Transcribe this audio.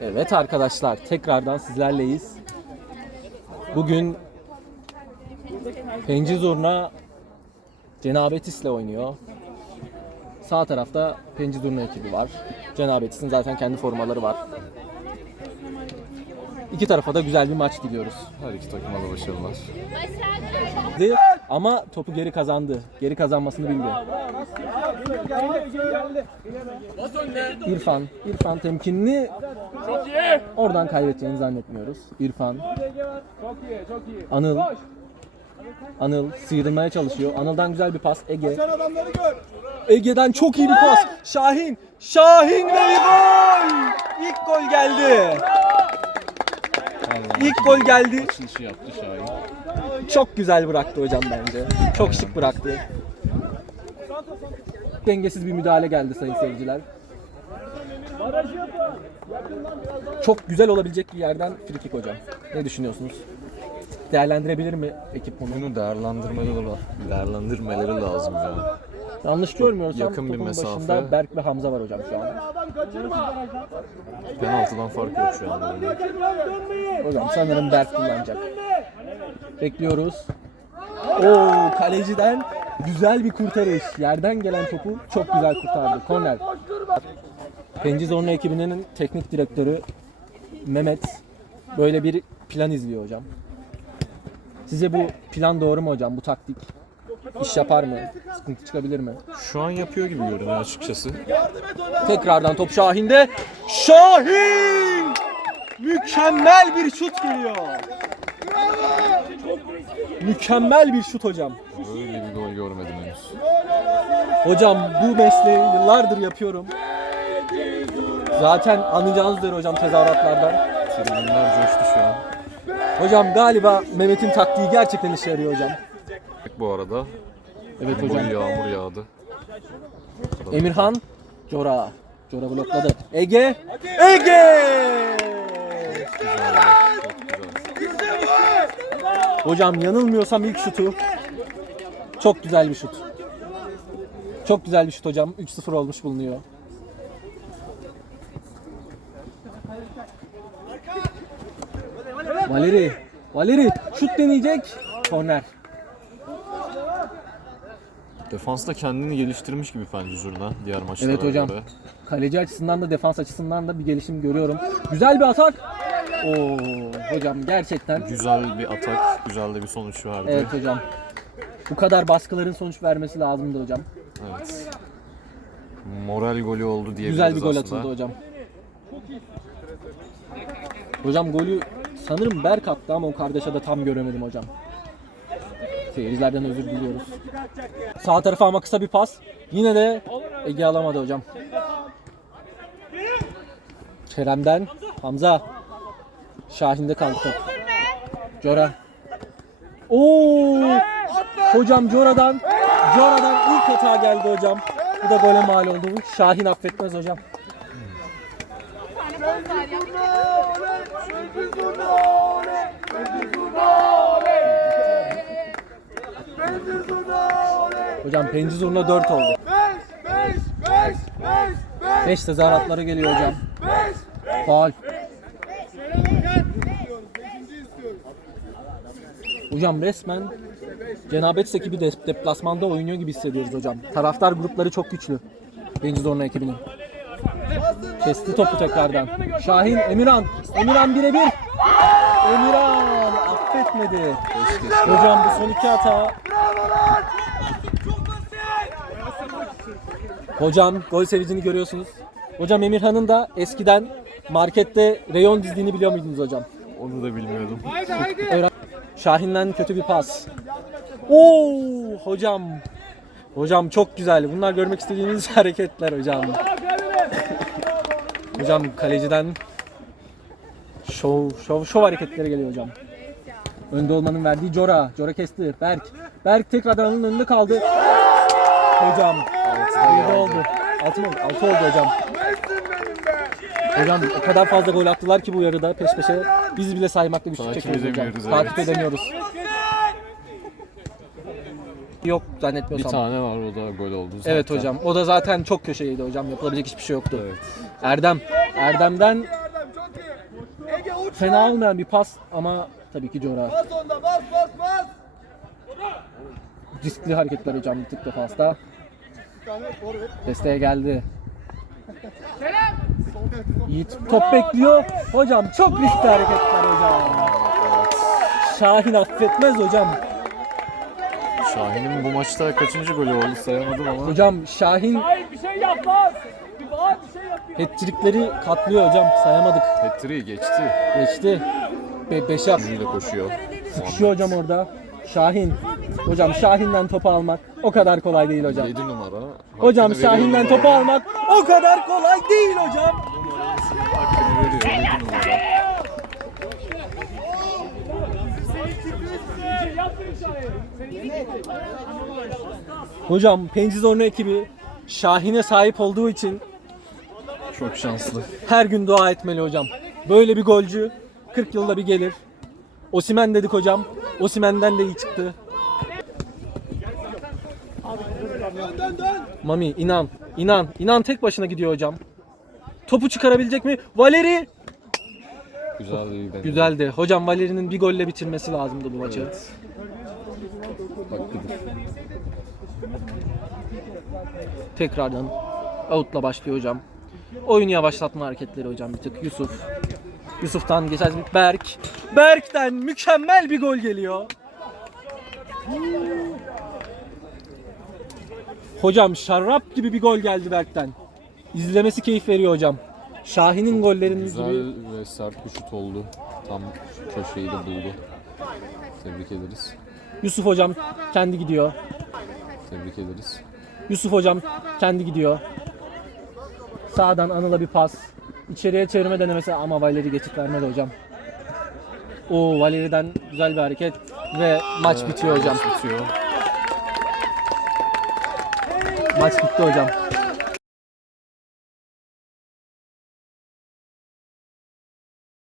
Evet arkadaşlar tekrardan sizlerleyiz. Bugün Penci Zurna Cenabetis'le oynuyor. Sağ tarafta Penci Zurna ekibi var. Cenabetis'in zaten kendi formaları var. İki tarafa da güzel bir maç diliyoruz. Her iki takıma da başarılar. Ama topu geri kazandı. Geri kazanmasını bildi. İrfan, İrfan temkinli. Oradan kaybedeceğini zannetmiyoruz. İrfan. Anıl. Anıl sıyrılmaya çalışıyor. Anıl'dan güzel bir pas. Ege. Ege'den çok iyi bir pas. Şahin. Şahin ve gol. İlk gol geldi. İlk gol geldi. Açılışı yaptı Şahin. Çok güzel bıraktı hocam bence. Çok şık bıraktı. Dengesiz bir müdahale geldi sayın seyirciler. Çok güzel olabilecek bir yerden frikik hocam. Ne düşünüyorsunuz? Değerlendirebilir mi ekip bunu? Bunu değerlendirmeleri, değerlendirmeleri lazım ya. Yanlış görmüyorsam yakın bir topun mesafe. başında Berk ve Hamza var hocam şu an. Penaltıdan fark yok şu anda. Hocam sanırım Berk kullanacak. Bekliyoruz. Oo kaleciden güzel bir kurtarış. Yerden gelen topu çok güzel kurtardı. Korner. Penci Zorna ekibinin teknik direktörü Mehmet böyle bir plan izliyor hocam. Size bu plan doğru mu hocam? Bu taktik iş yapar mı? Sıkıntı çıkabilir mi? Şu an yapıyor gibi görünüyor açıkçası. Tekrardan top Şahin'de. Şahin! Mükemmel bir şut geliyor. Mükemmel bir şut hocam. Böyle bir gol görmedim henüz. Hocam bu mesleği yıllardır yapıyorum. Zaten anlayacağınız üzere hocam tezahüratlardan. Tribünler coştu şu an. Hocam galiba Mehmet'in taktiği gerçekten işe yarıyor hocam. Bu arada Evet hocam. yağmur yağdı. Emirhan, Cora. Cora blokladı. Ege. Ege! Hocam yanılmıyorsam ilk şutu. Çok güzel bir şut. Çok güzel bir şut hocam. 3-0 olmuş bulunuyor. Valeri. Valeri şut deneyecek. Korner. Defans da kendini geliştirmiş gibi bence Zurna diğer maçlara Evet hocam. göre. Kaleci açısından da defans açısından da bir gelişim görüyorum. Güzel bir atak. Oo hocam gerçekten. Güzel bir atak, güzel de bir sonuç verdi. Evet hocam. Bu kadar baskıların sonuç vermesi lazımdı hocam. Evet. Moral golü oldu diyebiliriz Güzel bir gol aslında. atıldı hocam. Hocam golü sanırım Berk attı ama o kardeşe de tam göremedim hocam. Seyircilerden özür diliyoruz. Sağ tarafa ama kısa bir pas. Yine de Ege alamadı hocam. Kerem'den Hamza. Şahin'de kaldı top. Cora. Oo! Hocam Cora'dan Cora'dan ilk hata geldi hocam. Bu da gole mal oldu. Şahin affetmez hocam. Hocam Penci Zurna 4 oldu. 5 tezahüratları geliyor hocam. Faal. Hocam resmen Cenabet ekibi de deplasmanda oynuyor gibi hissediyoruz hocam. Taraftar grupları çok güçlü. Penci Zorna ekibinin. Kesti topu tekrardan. Şahin, Emirhan. Emirhan birebir. Emirhan affetmedi. Hocam bu son iki hata. Hocam gol sevincini görüyorsunuz. Hocam Emirhan'ın da eskiden markette reyon dizdiğini biliyor muydunuz hocam? Onu da bilmiyordum. Öğren- Şahin'den kötü bir pas. Oo hocam. Hocam çok güzel. Bunlar görmek istediğiniz hareketler hocam. hocam kaleciden şov, şov, şov hareketleri geliyor hocam. Önde olmanın verdiği Cora. Cora kesti. Berk. Berk tekrardan onun önünde kaldı. Hocam. Yedi oldu. Altı mı? Altı oldu hocam. Hocam o kadar fazla gol attılar ki bu yarıda peş peşe. Biz bile saymakta güçlük Takip çekiyoruz hocam. edemiyoruz, Takip edemiyoruz. Yok Bir zannetmiyorsam. tane var o da gol oldu zaten. Evet hocam. O da zaten çok köşeydi hocam. Yapılabilecek hiçbir şey yoktu. Evet. Erdem. Erdem'den. Ege uç. fena olmayan bir pas ama tabii ki Cora. Bas onda bas bas bas. Riskli hareketler hocam bir tık defansta. Desteğe geldi. Yiğit top bekliyor. Hocam çok riskli hareketler hocam. Şahin affetmez hocam. Şahin'in bu maçta kaçıncı golü oldu sayamadım ama. Hocam Şahin Hayır bir şey yapmaz. Bir bağır bir şey yapıyor. hat-trickleri katlıyor hocam. Sayamadık. Hat-trick'i geçti. Geçti. Be beş yap. Gücüyle koşuyor. Sıkışıyor hocam orada. Şahin. Hocam Şahin'den topu almak o kadar kolay değil hocam. 7 numara. Hocam Hakkını veriyor Şahin'den numara. topu almak o kadar kolay değil hocam. Hakkını veriyor 7 numara. Bir yapmayın şahit. Hocam Pencizorno ekibi Şahin'e sahip olduğu için Çok şanslı. her gün dua etmeli hocam. Böyle bir golcü 40 yılda bir gelir. Osimen dedik hocam. Osimen'den de iyi çıktı. Mami inan, inan, inan tek başına gidiyor hocam. Topu çıkarabilecek mi? Valeri Güzel bir deneyim. güzeldi. Hocam Valeri'nin bir golle bitirmesi lazımdı bu maçı. Hakkıdır. Tekrardan out'la başlıyor hocam. Oyunu yavaşlatma hareketleri hocam bir tık. Yusuf. Yusuf'tan geçer Berk. Berk'ten mükemmel bir gol geliyor. Hocam şarap gibi bir gol geldi Berk'ten. İzlemesi keyif veriyor hocam. Şahin'in gollerinin gibi. Güzel ve sert bir şut oldu. Tam köşeyi de buldu. Tebrik ederiz. Yusuf hocam kendi gidiyor. Tebrik ederiz. Yusuf hocam kendi gidiyor. Sağdan Anıl'a bir pas. İçeriye çevirme denemesi ama Valeri geçit vermedi hocam. O Valeri'den güzel bir hareket ve maç bitiyor hocam. Maç bitiyor. Maç bitti hocam.